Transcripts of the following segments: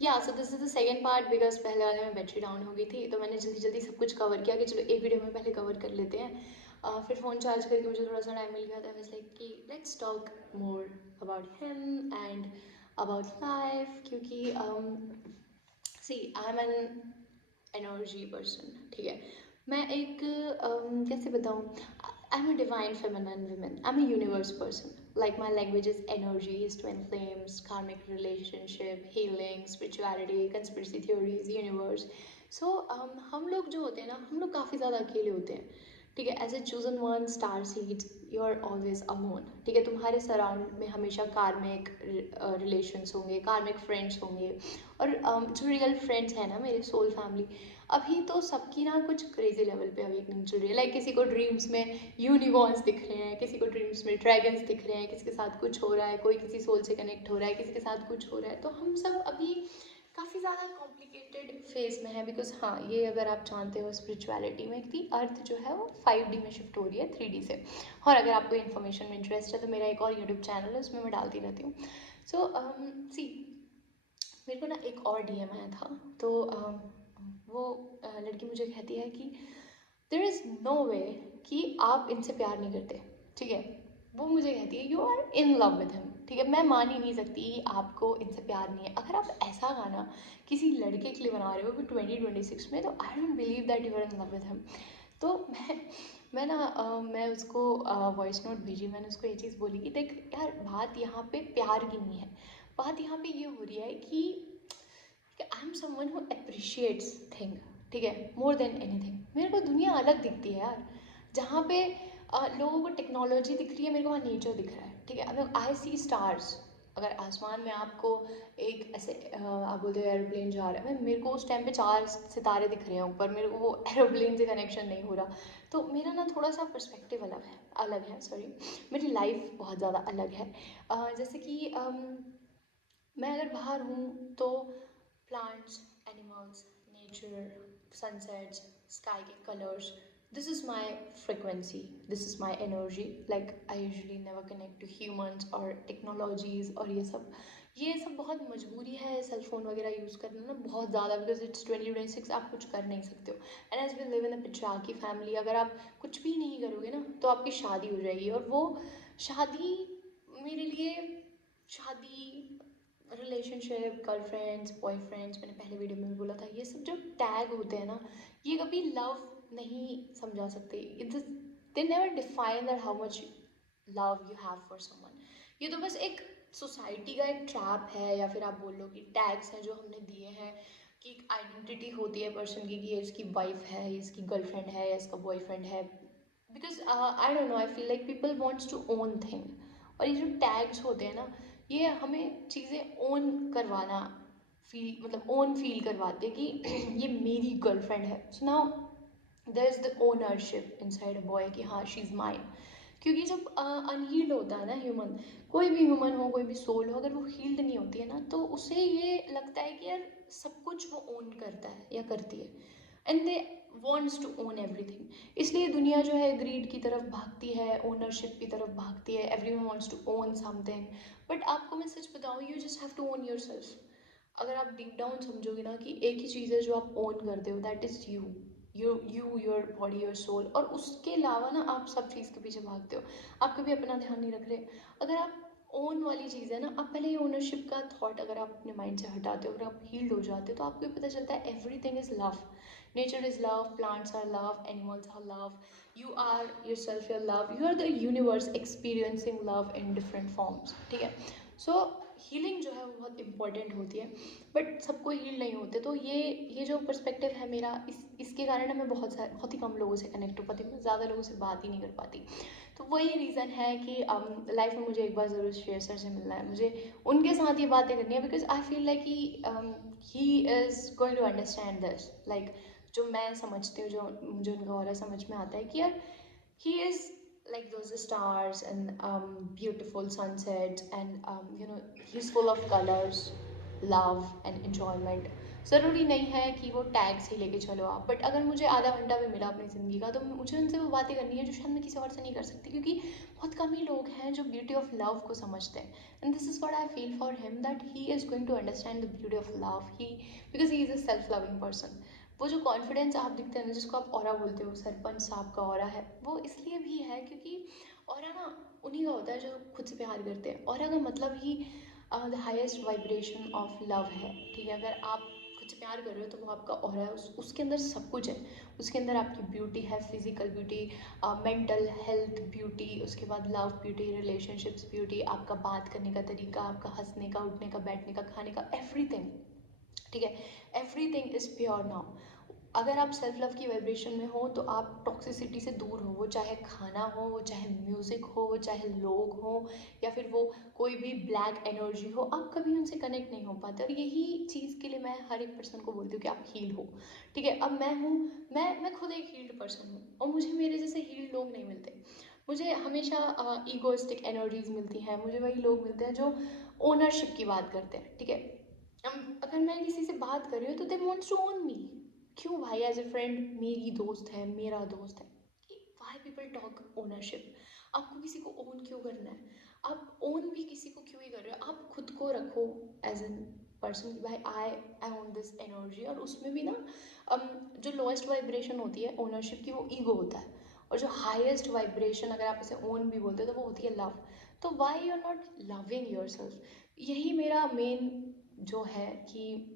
या so this is the second part because पहले वाले में बैटरी डाउन हो गई थी, तो मैंने जल्दी-जल्दी सब कुछ कवर किया कि चलो एक वीडियो में पहले कवर कर लेते हैं। फिर फ़ोन चार्ज करके मुझे थोड़ा-सा टाइम मिल गया, तो आई वाज़ लाइक कि let's talk more about him and about life, क्योंकि see I am an energy person, ठीक है। मैं एक कैसे बताऊँ, I am a divine feminine woman, I am a universe person, like my language is energies, twin flames, karmic relationship, healing, spirituality, conspiracy theories, universe. So हम लोग जो होते हैं ना, हम लोग काफ़ी ज़्यादा अकेले होते हैं, ठीक है। As a chosen one star seed you are always alone, ठीक है। तुम्हारे सराउंड में हमेशा कार्मिक रिलेशंस होंगे, कार्मिक फ्रेंड्स होंगे, और जो रियल फ्रेंड्स हैं ना, मेरे सोल फैमिली, अभी तो सबकी ना कुछ क्रेजी लेवल पे अवेकनिंग चल रही है। लाइक किसी को ड्रीम्स में यूनिकॉर्न्स दिख रहे हैं, किसी को ड्रीम्स में ड्रैगन्स दिख रहे हैं, किसी के साथ कुछ हो रहा है, कोई किसी सोल से कनेक्ट हो रहा है, किसी के साथ कुछ हो रहा है। तो हम सब अभी काफ़ी ज़्यादा कॉम्प्लिकेटेड फेज में है, बिकॉज हाँ, ये अगर आप जानते हो स्पिरिचुअलिटी में कि अर्थ जो है वो 5D में शिफ्ट हो रही है 3D से। और अगर आपको इन्फॉर्मेशन में इंटरेस्ट है तो मेरा एक और यूट्यूब चैनल है, उसमें मैं डालती रहती हूँ। सो सी, मेरे को ना एक और डीएम आया था, तो वो लड़की मुझे कहती है कि देर इज़ नो वे कि आप इनसे प्यार नहीं करते, ठीक है। वो मुझे कहती है you are in love with him, ठीक है। मैं मान ही नहीं सकती कि आपको इनसे प्यार नहीं है। अगर आप ऐसा गाना किसी लड़के के लिए बना रहे हो कि 2026 में, तो I don't believe that you are in love with him. तो मैं ना मैं उसको वॉइस नोट भेजी, मैंने उसको ये चीज़ बोली कि देख यार, बात यहाँ पे प्यार की नहीं है, बात यहाँ पे ये हो रही है कि I am someone who appreciates thing, ठीक है, मोर देन एनीथिंग। मेरे को दुनिया अलग दिखती है यार, जहाँ पे लोगों को टेक्नोलॉजी दिख रही है, मेरे को वहाँ नेचर दिख रहा है, ठीक है। अगर आई सी स्टार्स, अगर आसमान में आपको एक ऐसे आप बोलते हो एरोप्लेन जा रहा है, मेरे को उस टाइम पे 4 सितारे दिख रहे हैं ऊपर, मेरे को वो एरोप्लेन से कनेक्शन नहीं हो रहा। तो मेरा ना थोड़ा सा पर्सपेक्टिव अलग है, सॉरी, मेरी लाइफ बहुत ज़्यादा अलग है। जैसे कि मैं अगर बाहर हूँ तो plants, animals, nature, sunsets, sky के colours, this is my frequency, this is my energy. Like I usually never connect to humans और टेक्नोलॉजीज़ और ये सब बहुत मजबूरी है। सेल फोन वगैरह यूज़ करना ना बहुत ज़्यादा, बिकॉज इट्स 2026, आप कुछ कर नहीं सकते हो। And as we live in a patriarchy family, अगर आप कुछ भी नहीं करोगे ना तो आपकी शादी हो जाएगी, और वो शादी मेरे लिए, शादी, रिलेशनशिप, गर्लफ्रेंड्स, बॉयफ्रेंड्स, मैंने पहले वीडियो में भी बोला था, ये सब जो टैग होते हैं ना, ये कभी लव नहीं समझा सकते। It's, they never define that how much love you have for someone. ये तो बस एक सोसाइटी का एक ट्रैप है, या फिर आप बोल लो कि टैग्स हैं जो हमने दिए हैं, कि एक आइडेंटिटी होती है पर्सन की कि ये इसकी वाइफ है, ये इसकी गर्लफ्रेंड है, या इसका बॉयफ्रेंड है। Because I don't know, I feel like people wants to own thing. और ये जो टैग्स होते हैं ना, ये हमें चीज़ें ओन करवाना, फील, मतलब ओन फील करवाते कि ये मेरी गर्लफ्रेंड है। So now there is the ownership inside a boy कि हाँ, शी इज़ माइन। क्योंकि जब अनहील्ड होता है ना ह्यूमन, कोई भी ह्यूमन हो, कोई भी सोल हो, अगर वो हील्ड नहीं होती है ना, तो उसे ये लगता है कि यार सब कुछ वो ओन करता है या करती है, and they wants to own everything. इसलिए दुनिया जो है ग्रीड की तरफ भागती है, ओनरशिप की तरफ भागती है, everyone wants to own something. But आपको मैं सच बताऊँ, you just have to own yourself. अगर आप डीप डाउन समझोगे ना कि एक ही चीज़ है जो आप ओन करते हो, that is you, your body, your soul, और उसके अलावा ना आप सब चीज़ के पीछे भागते हो, आप कभी अपना ध्यान नहीं रख रहे। अगर आप ओन वाली चीज़ है ना, आप पहले ये ओनरशिप का थॉट अगर आप अपने माइंड से हटाते हो, अगर आप हील्ड हो जाते हो, तो आपको ये पता चलता है everything is love. Nature is love, plants are love, animals are love, you are yourself your love, you are the universe experiencing love in different forms, ठीक है। सो हीलिंग जो है वो बहुत इंपॉर्टेंट होती है, बट सबको हील नहीं होते। तो ये जो पर्सपेक्टिव है मेरा, इसके कारण ना मैं बहुत ही कम लोगों से कनेक्ट हो पाती, मैं ज़्यादा लोगों से बात ही नहीं कर पाती। तो वही रीज़न है कि लाइफ में मुझे एक बार ज़रूर श्रेयस सर से मिलना है, मुझे उनके साथ ये बातें करनी है, because I feel like he is going to understand this, like जो मैं समझती हूँ, जो मुझे उनका ऑरा समझ में आता है कि यार he is like those stars and beautiful sunsets, and he's full of colors, love and enjoyment. ज़रूरी नहीं है कि वो टैग्स ही लेके चलो आप, बट अगर मुझे आधा घंटा भी मिला अपनी ज़िंदगी का तो मुझे उनसे वो बातें करनी है जो शायद मैं किसी और से नहीं कर सकती, क्योंकि बहुत कम ही लोग हैं जो ब्यूटी ऑफ लव को समझते हैं। And this is what I feel for him, that he is going to understand the beauty of love, he because he is a self loving person. वो जो कॉन्फिडेंस आप दिखते हैं ना, जिसको आप ऑरा बोलते हो, सरपंच साहब का ऑरा है, वो इसलिए भी है क्योंकि ऑरा ना उन्हीं का होता है जो खुद से प्यार करते हैं। ऑरा का मतलब ही the highest vibration of love है, ठीक है। अगर आप खुद से प्यार कर रहे हो तो वो आपका ऑरा है, उसके अंदर सब कुछ है। उसके अंदर आपकी ब्यूटी है, physical beauty, mental health beauty, उसके बाद लव ब्यूटी, रिलेशनशिप्स ब्यूटी, आपका बात करने का तरीका, आपका हंसने का, उठने का, बैठने का, खाने का, एवरीथिंग, ठीक है। Everything is pure now. अगर आप सेल्फ लव की वाइब्रेशन में हो तो आप टॉक्सिसिटी से दूर हो, वो चाहे खाना हो, वो चाहे म्यूज़िक हो, वो चाहे लोग हो, या फिर वो कोई भी ब्लैक एनर्जी हो, आप कभी उनसे कनेक्ट नहीं हो पाते। और यही चीज़ के लिए मैं हर एक पर्सन को बोलती हूँ कि आप हील हो, ठीक है। अब मैं हूँ, मैं खुद एक हील्ड पर्सन हूँ, और मुझे मेरे जैसे हील्ड लोग नहीं मिलते। मुझे हमेशा ईगोइस्टिक एनर्जीज मिलती हैं, मुझे वही लोग मिलते हैं जो ओनरशिप की बात करते हैं, ठीक है। अगर मैं किसी से बात कर रही हूँ तो दे वांट्स टू ओन मी। क्यों भाई, एज ए फ्रेंड, मेरी दोस्त है, मेरा दोस्त है, कि वाई पीपल टॉक ओनरशिप। आपको किसी को ओन क्यों करना है? आप ओन भी किसी को क्यों ही कर रहे हो? आप खुद को रखो एज एन पर्सन कि भाई आई ओन दिस एनर्जी। और उसमें भी ना जो लोएस्ट वाइब्रेशन होती है ओनरशिप की, वो ईगो होता है। और जो हाईएस्ट वाइब्रेशन, अगर आप इसे ओन भी बोलते हो, तो वो होती है लव। तो why you are not loving your self? यही मेरा मेन जो है कि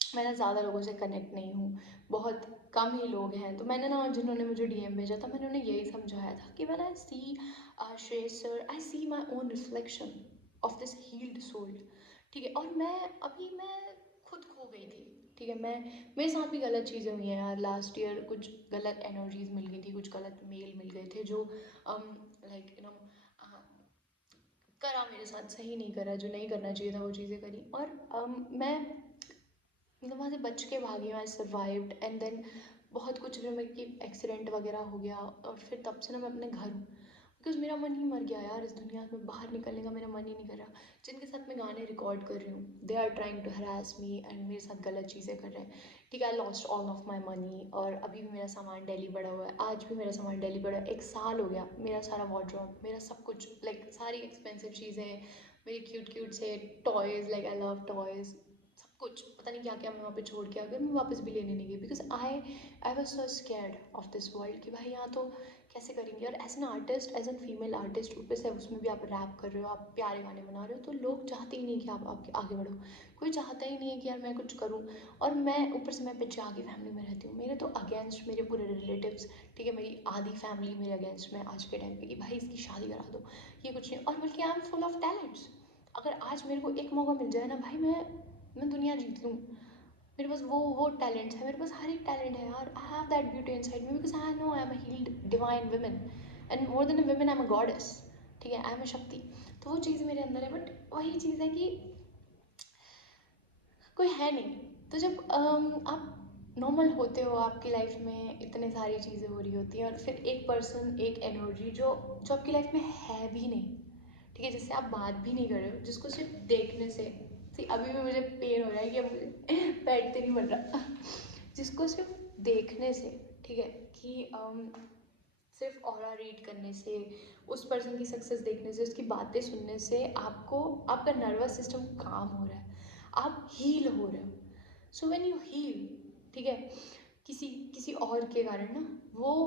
मैं ना ज़्यादा लोगों से कनेक्ट नहीं हूँ, बहुत कम ही लोग हैं। तो मैंने ना, जिन्होंने मुझे डीएम भेजा था, मैंने उन्हें यही समझाया था कि when I see Shreyas sir, I see my own reflection of this healed soul, ठीक है। और मैं खुद खो गई थी, ठीक है। मेरे साथ भी गलत चीज़ें हुई हैं यार। लास्ट ईयर कुछ गलत एनर्जीज मिल गई थी, कुछ गलत मेल मिल गए थे जो लाइक यू नो करा मेरे साथ, सही नहीं करा, जो नहीं करना चाहिए था वो चीज़ें करी। और मैं मतलब वहाँ से बच के भागी हूँ, आई सर्वाइव्ड। एंड देन बहुत कुछ, फिर मेरी एक्सीडेंट वगैरह हो गया, और फिर तब से ना मैं अपने घर हूँ, बिकॉज मेरा मन ही मर गया यार। इस दुनिया में बाहर निकलने का मेरा मन ही नहीं कर रहा। जिनके साथ मैं गाने रिकॉर्ड कर रही हूँ, they are trying to harass me and मेरे साथ गलत चीज़ें कर रहे हैं, ठीक है। I lost all of my money, और अभी भी मेरा सामान दिल्ली पड़ा हुआ है, आज भी मेरा सामान दिल्ली पड़ा है। 1 साल हो गया, मेरा सारा वार्डरोब, मेरा सब कुछ, लाइक सारी एक्सपेंसिव चीज़ें, मेरी क्यूट क्यूट से toys, like I love toys, सब कुछ, पता नहीं क्या क्या मैं वहाँ पे छोड़ के आ गई। मैं वापस भी लेने नहीं गई, because I was so scared of this world कि भाई यहाँ तो कैसे करेंगे। और as an artist, as an female artist, ऊपर से उसमें भी आप रैप कर रहे हो, आप प्यारे गाने बना रहे हो, तो लोग चाहते ही नहीं कि आप आपके आगे बढ़ो। कोई चाहता ही नहीं है कि यार मैं कुछ करूँ। और मैं ऊपर से, मैं पिछाड़ी की फैमिली में रहती हूँ, मेरे तो अगेंस्ट मेरे पूरे रिलेटिव्स, ठीक है, मेरी आधी फैमिली मेरे अगेंस्ट में आज के टाइम पे, कि भाई इसकी शादी करा दो, ये कुछ नहीं। और बल्कि I am full of talents. अगर आज मेरे को एक मौका मिल जाए ना भाई, मैं दुनिया जीत लूँ। मेरे पास वो टैलेंट्स है, मेरे पास हर एक टैलेंट है यार। I have that beauty inside me, because I know I am a healed divine woman, and more than a woman I am a goddess, ठीक है। आई एम अ शक्ति। तो वो चीज़ मेरे अंदर है, बट वही चीज़ है कि कोई है नहीं। तो जब आप नॉर्मल होते हो, आपकी लाइफ में इतने सारी चीज़ें हो रही होती हैं, और फिर एक पर्सन, एक एनर्जी जो जो आपकी लाइफ में है भी नहीं, ठीक है, जिससे आप बात भी नहीं कर रहे हो, जिसको सिर्फ देखने से, सी अभी भी मुझे पेन हो रहा है कि अब मुझे बैठते नहीं बन रहा, जिसको सिर्फ देखने से, ठीक है, कि सिर्फ ऑरा रीड करने से, उस पर्सन की सक्सेस देखने से, उसकी बातें सुनने से आपको, आपका नर्वस सिस्टम काम हो रहा है, आप हील हो रहे हो। सो व्हेन यू हील, ठीक है, किसी किसी और के कारण ना, वो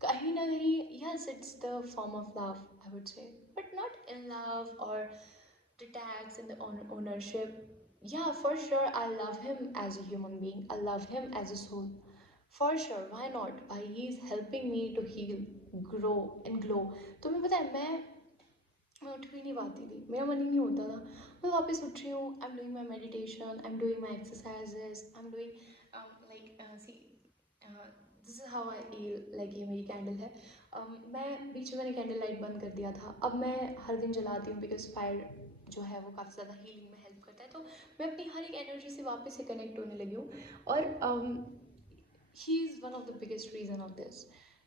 कहीं ना कहीं, yes it's the form of love, I would say, but not in love और the tags and the ownership. Yeah, for sure, I love him as a human being. I love him as a soul. For sure, why not? Why he is helping me to heal, grow and glow. तो मैं पता है, मैं उठ भी नहीं पाती थी, मेरा मन ही नहीं होता था। मैं वापस उठ रही हूँ, I am doing my meditation, I am doing my exercises, I am doing like see this is how I feel. Like ये मेरी कैंडल है। मैं बीच में मैंने कैंडल लाइट बंद कर दिया था, अब मैं हर दिन जलाती हूँ, बिकॉज फायर जो है वो काफ़ी ज़्यादा हीलिंग में हेल्प करता है। तो मैं अपनी हर एक एनर्जी से वापस से कनेक्ट होने लगी हूँ। और he is one of the biggest reason of this,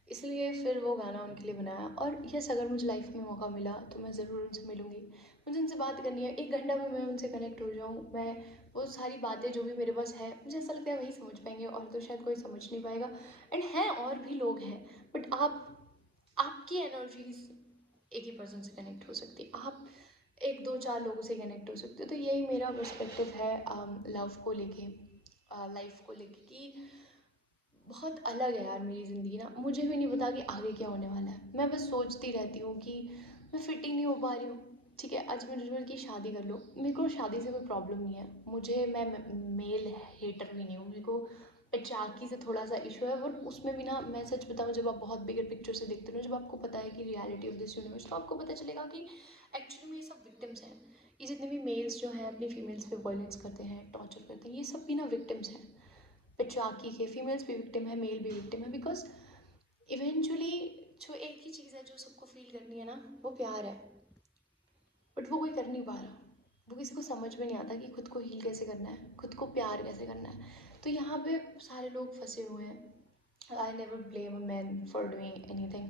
इसलिए फिर वो गाना उनके लिए बनाया। और यस, अगर मुझे लाइफ में मौका मिला तो मैं ज़रूर उनसे मिलूँगी। मुझे उनसे बात करनी है, 1 घंटा में मैं उनसे कनेक्ट हो जाऊँ, मैं वो सारी बातें जो भी मेरे पास है, मुझे ऐसा लगता है वही समझ पाएंगे, और तो शायद कोई समझ नहीं पाएगा। एंड हैं और भी लोग हैं, बट आपकी एनर्जीज एक ही पर्सन से कनेक्ट हो सकती है, आप एक दो चार लोगों से कनेक्ट हो सकते हो। तो यही मेरा पर्सपेक्टिव है लव को लेके, लाइफ को लेके, कि बहुत अलग है यार मेरी ज़िंदगी ना। मुझे भी नहीं पता कि आगे क्या होने वाला है। मैं बस सोचती रहती हूँ कि मैं फिट ही नहीं हो पा रही हूँ। ठीक है, आज मैंने बोला कि शादी कर लो, मेरे को शादी से कोई प्रॉब्लम नहीं है। मैं मेल हेटर भी नहीं हूँ, मेरे को पेट्रियार्की से थोड़ा सा इशू है। और उसमें भी ना, मैं सच बताऊँ, जब आप बहुत बिगर पिक्चर से देखते हो ना, जब आपको पता है कि रियलिटी ऑफ दिस यूनिवर्स, तो आपको पता चलेगा कि एक्चुअली में ये सब विक्टिम्स हैं। ये जितने भी मेल्स जो हैं अपनी फीमेल्स पे वायलेंस करते हैं, टॉर्चर करते हैं, ये सब भी ना विक्टिम्स हैं पेट्रियार्की के। फीमेल्स भी विक्टिम है, मेल भी विक्टिम है, बिकॉज इवेंचुअली जो एक ही चीज़ है जो सबको फील करनी है ना, वो प्यार है। बट वो कोई कर नहीं पा रहा, वो किसी को समझ में नहीं आता कि खुद को हील कैसे करना है, खुद को प्यार कैसे करना है। तो यहाँ पे सारे लोग फंसे हुए हैं। I never blame a man for doing anything.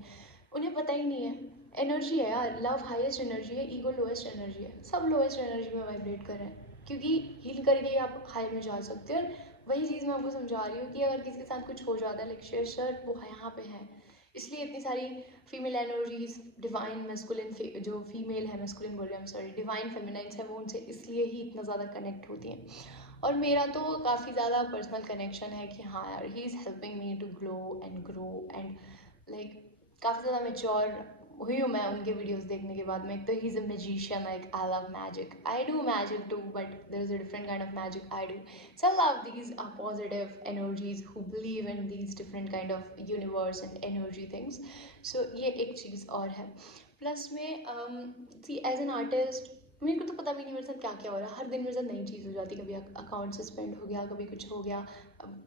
उन्हें पता ही नहीं है। एनर्जी है यार, लव हाईएस्ट एनर्जी है, ईगो लोएस्ट एनर्जी है, सब लोएस्ट एनर्जी में वाइब्रेट कर रहे हैं, क्योंकि हील करके ही आप हाई में जा सकते हो। और वही चीज़ मैं आपको समझा रही हूँ कि अगर किसी के साथ कुछ हो जाता है, लाइक शेयर सर वो यहाँ पे है, इसलिए इतनी सारी फीमेल एनर्जीज, डिवाइन मेस्कुलिन, जो फीमेल है मेस्कुलिन बोल रहे हैं, सॉरी, डिवाइन फेमिनाइन्स है, वो उनसे इसलिए ही इतना ज़्यादा कनेक्ट होती हैं। और मेरा तो काफ़ी ज़्यादा पर्सनल कनेक्शन है कि हाँ यार, he is helping me to grow and like काफ़ी ज़्यादा मेच्योर हुई हूँ मैं उनके वीडियोस देखने के बाद में। एक तो he is a magician, like I love magic, I do magic too, but there is a different kind of magic I do. So I love these positive energies who believe in these different kind of universe and energy things. So ये एक चीज़ और है। Plus में सी as an artist, मेरे को तो पता भी नहीं मेरे साथ क्या क्या हो रहा है। हर दिन मेरे साथ नई चीज़ हो जाती है, कभी अकाउंट सस्पेंड हो गया, कभी कुछ हो गया,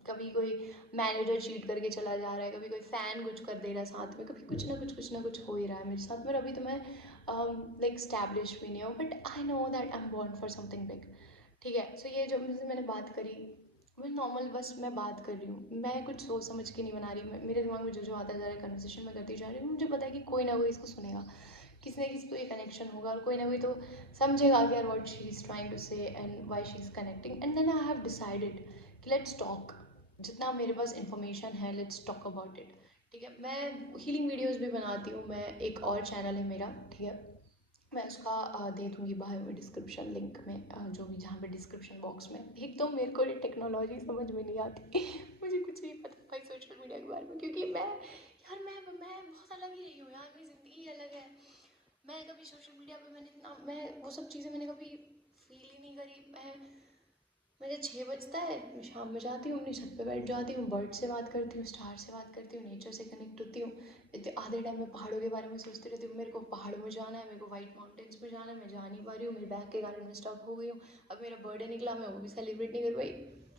कभी कोई मैनेजर चीट करके चला जा रहा है, कभी कोई फ़ैन कुछ कर दे रहा है साथ में, कभी कुछ ना कुछ हो ही रहा है मेरे साथ में। अभी तो मैं लाइक स्टैब्लिश भी नहीं हूँ, but I know that I am born for something big. ठीक है, सो ये जो मुझसे मैंने बात करी, मैं नॉर्मल बस मैं बात कर रही हूँ, मैं कुछ सोच समझ के नहीं बना रही। मेरे दिमाग में जो जो आता जा रहा है, कन्वर्सेशन में करती जा रही हूँ, मुझे पता है कि कोई ना कोई इसको सुनेगा, किसी ना किसी को ये कनेक्शन होगा, और कोई ना कोई तो समझेगा कि यार what she is trying to say and why she is connecting. And then I have decided कि लेट्स टॉक, जितना मेरे पास इंफॉर्मेशन है, लेट्स टॉक अबाउट इट। ठीक है, मैं हीलिंग वीडियोस भी बनाती हूँ, मैं एक और चैनल है मेरा, ठीक है, मैं उसका दे दूँगी बायो में डिस्क्रिप्शन लिंक में, जो भी जहाँ पे डिस्क्रिप्शन बॉक्स में। एक तो मेरे को ये टेक्नोलॉजी समझ में नहीं आती मुझे कुछ नहीं पता भाई सोशल मीडिया के बारे में, क्योंकि मैं बहुत अलग ही रही हूँ यार, मेरी ज़िंदगी ही अलग है। मैं कभी सोशल मीडिया पे मैंने इतना, मैं वो सब चीज़ें मैंने कभी फील ही नहीं करी। मुझे 6 बजता है, मैं शाम में जाती हूँ, अपनी छत पे बैठ जाती हूँ, बर्ड से बात करती हूँ, स्टार से बात करती हूँ, नेचर से कनेक्ट होती हूँ। आधे टाइम में पहाड़ों के बारे में सोचती रहती हूँ, मेरे को पहाड़ों में जाना है, मेरे को वाइट माउंटेन्स में जाना है, मैं जा नहीं पा रही हूँ, मेरे बैग के कारण मैं स्टक हो गई हूँ। अब मेरा बर्थडे निकला, मैं वो भी सेलिब्रेट नहीं कर पाई।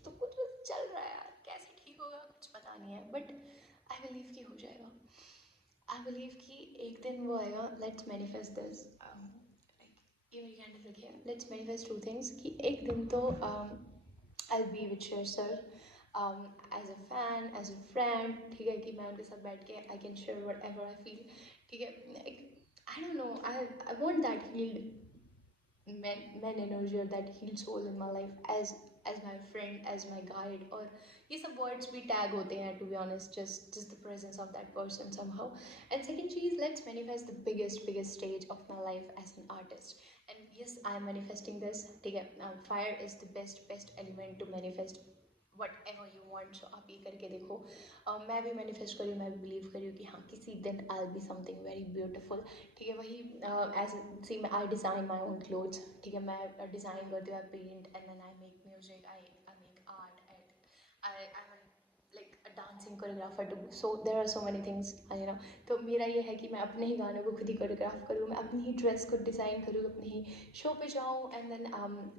तो कुछ बस चल रहा है यार, कैसे ठीक होगा कुछ पता नहीं है, बट आई बिलीव कि हो जाएगा। आई बिलीव कि एक दिन वो आएगा। लेट्स मैनिफेस्ट दिस, लाइक ये मेरी कैंडल रखी है, लेट्स मैनिफेस्ट टू थिंग्स, कि एक दिन तो I be with share sir as a fan, as a friend. ठीक है, कि मैं उनके साथ बैठ के I can share whatever I feel. ठीक है, I don't know, I want that healed men energy, or that healed soul in my life, as my friend, as my guide, और ये सब words भी tag होते हैं, to be honest, just the presence of that person somehow. And second cheese, let's manifest the biggest stage of my life as an artist. And yes, I am manifesting this, ठीक है, fire is the best element to manifest whatever you want. So आप ये करके देखो। मैं भी manifest करी हूँ, मैं भी बिलीव करी हूँ कि हाँ किसी दिन I will be something very beautiful. ठीक है, वही as see I design my own clothes. ठीक है, मैं डिज़ाइन करती हूँ, I paint and then I make music, I make art and I am like a dancing choreographer too. So there are so many things, you know. तो मेरा ये है कि मैं अपने ही गानों को खुद ही कोरियोग्राफ करूँ, मैं अपनी ही ड्रेस को डिज़ाइन करूँ, अपनी ही शो पे जाऊँ, and then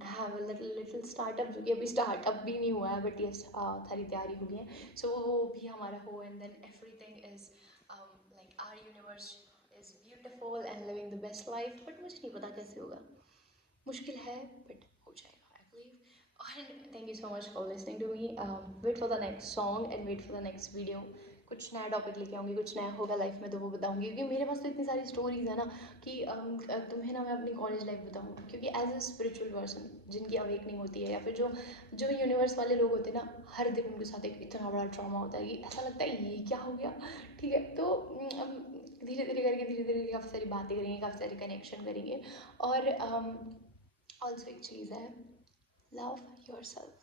have a little startup, जो कि अभी स्टार्टअप भी नहीं हुआ है, बट यस सारी तैयारी हो गई है। सो वो भी हमारा हो, and then everything is like our universe is beautiful and living the best life. But मुझे नहीं पता कैसे होगा, मुश्किल है, बट हो जाएगा I believe. And thank you so much for listening to me. Wait for the next song and wait for the next video. कुछ नया टॉपिक लेके आऊँगी, कुछ नया होगा लाइफ में तो वो बताऊँगी, क्योंकि मेरे पास तो इतनी सारी स्टोरीज़ है ना कि तुम्हें ना मैं अपनी कॉलेज लाइफ बताऊँ, क्योंकि एज अ स्पिरिचुअल पर्सन जिनकी अवेकनिंग होती है या फिर जो जो यूनिवर्स वाले लोग होते हैं ना, हर दिन उनके साथ एक इतना बड़ा ट्रॉमा होता है कि ऐसा लगता है ये क्या हो गया। ठीक है, तो धीरे धीरे करके काफ़ी सारी बातें करेंगे, काफ़ी सारे कनेक्शन करेंगे। और ऑल्सो एक चीज़ है, love your self.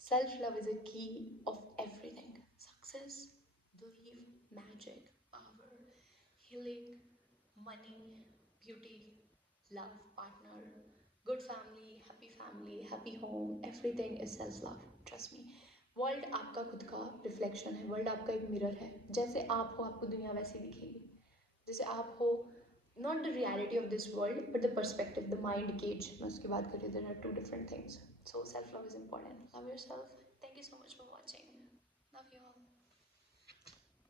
Self love is a key of everything: success, belief, magic, power, healing, money, beauty, love, partner, good family, happy home. Everything is self love. Trust me. World आपका खुद का reflection है, world आपका एक mirror है। जैसे आप हो, आपको दुनिया वैसी दिखेगी जैसे आप हो। Not the reality of this world but the perspective, the mind gaze, मैं उसकी बात कर रही हूँ। There are two different things. So self love is important. Love yourself. Thank you so much for watching. Love you all.